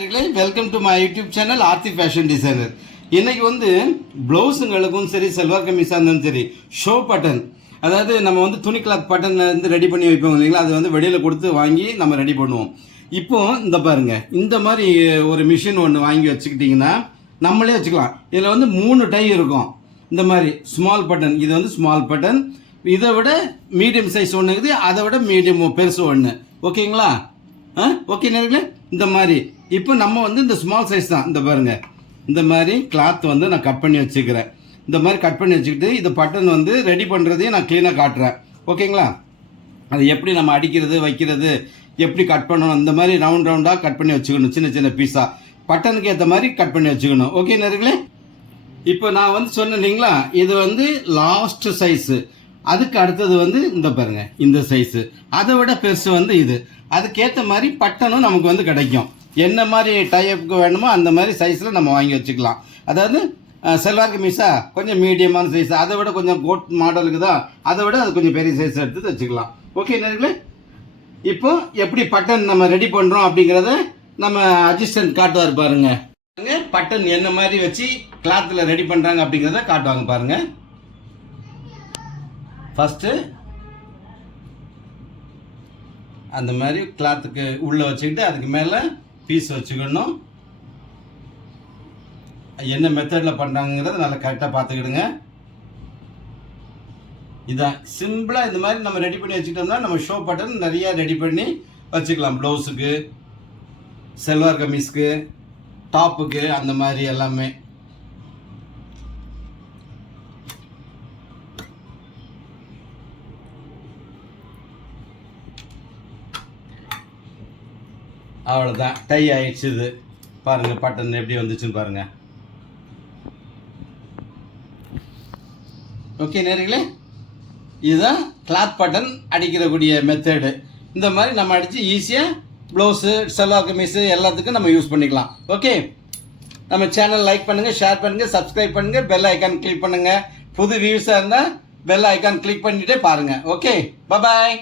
Welcome to my YouTube channel Aarthi fashion designer. இன்னைக்கு வந்து ப்ளவுஸுங்களுக்கும் சரி சல்வார் கமீஸாக இருந்தாலும் சரி ஷோ பட்டன், அதாவது நம்ம வந்து துணி கிளாத் பட்டன் வந்து ரெடி பண்ணி வைப்போம் இல்லைங்களா, அது வந்து வெளியில் கொடுத்து வாங்கி நம்ம ரெடி பண்ணுவோம். இப்போ இந்த பாருங்க, இந்த மாதிரி ஒரு மிஷின் ஒன்று வாங்கி வச்சுக்கிட்டிங்கன்னா நம்மளே வச்சுக்கலாம். இதில் வந்து 3 டை இருக்கும். இந்த மாதிரி ஸ்மால் பட்டன், இது வந்து ஸ்மால் பட்டன், இதை விட மீடியம் சைஸ் ஒன்று இருக்குது, அதை விட மீடியம் பெருசு ஒன்று. ஓகேங்களா? ஓகே நேர்களே, இந்த மாதிரி இப்போ நம்ம வந்து இந்த ஸ்மால் சைஸ் தான். இந்த பாருங்க, இந்த மாதிரி கிளாத் வந்து நான் கட் பண்ணி வச்சுக்கிறேன். இந்த மாதிரி கட் பண்ணி வச்சுக்கிட்டு இந்த பட்டன் வந்து ரெடி பண்ணுறதையும் நான் க்ளீனாக காட்டுறேன். ஓகேங்களா? அது எப்படி நம்ம அடிக்கிறது வைக்கிறது, எப்படி கட் பண்ணணும், இந்த மாதிரி ரவுண்டாக கட் பண்ணி வச்சுக்கணும். சின்ன சின்ன பீஸாக பட்டனுக்கு ஏற்ற மாதிரி கட் பண்ணி வச்சுக்கணும். ஓகே நேர்களே, இப்போ நான் வந்து சொன்னேன் இல்லைங்களா, இது வந்து லாஸ்ட் சைஸு. அதுக்கு அடுத்தது வந்து இந்த பாருங்க, இந்த சைஸு. அதை விட பெருசு வந்து இது. அதுக்கேற்ற மாதிரி பட்டனும் நமக்கு வந்து கிடைக்கும். என்ன மாதிரி டைப்புக்கு வேணுமோ அந்த மாதிரி சைஸில் நம்ம வாங்கி வச்சுக்கலாம். அதாவது சல்வார் கமீஸா கொஞ்சம் மீடியமான சைஸ், அதை விட கொஞ்சம் கோட் மாடலுக்கு தான், அதை விட அது கொஞ்சம் பெரிய சைஸ் எடுத்து வச்சுக்கலாம். ஓகே நேர்களே, இப்போ எப்படி பட்டன் நம்ம ரெடி பண்ணுறோம் அப்படிங்கிறத நம்ம அசிஸ்டன்ட் காட்டுவார் பாருங்க. பட்டன் என்ன மாதிரி வச்சு கிளாத்தில் ரெடி பண்ணுறாங்க அப்படிங்கிறத காட்டுவாங்க பாருங்க. ஃபஸ்ட்டு அந்த மாதிரி கிளாத்துக்கு உள்ளே வச்சுக்கிட்டு அதுக்கு மேலே பீஸ் வச்சுக்கணும். என்ன மெத்தடில் பண்ணுறாங்கிறத நல்லா கரெக்டாக பார்த்துக்கிடுங்க. இதான் சிம்பிளாக இந்த மாதிரி நம்ம ரெடி பண்ணி வச்சுக்கிட்டோம்னா நம்ம ஷோ பட்டன் நிறையா ரெடி பண்ணி வச்சுக்கலாம். ப்ளவுஸுக்கு, சல்வார் கமீஸ்க்கு, டாப்புக்கு, அந்த மாதிரி எல்லாமே. அவ்வளோதான், டை ஆயிடுச்சு. இது பாருங்கள் பட்டன் எப்படி வந்துச்சுன்னு பாருங்கள். ஓகே நேர்களே, இதுதான் கிளாத் பட்டன் அடிக்கிறக்கூடிய மெத்தடு. இந்த மாதிரி நம்ம அடித்து ஈஸியாக ப்ளவுஸு, சல்வார் கமீஸு எல்லாத்துக்கும் நம்ம யூஸ் பண்ணிக்கலாம். ஓகே, நம்ம சேனல் லைக் பண்ணுங்கள், ஷேர் பண்ணுங்கள், சப்ஸ்கிரைப் பண்ணுங்கள், பெல் ஐக்கான் கிளிக் பண்ணுங்கள். புது வியூஸாக இருந்தால் பெல் ஐக்கான் கிளிக் பண்ணிகிட்டே பாருங்கள். ஓகே, பாய்.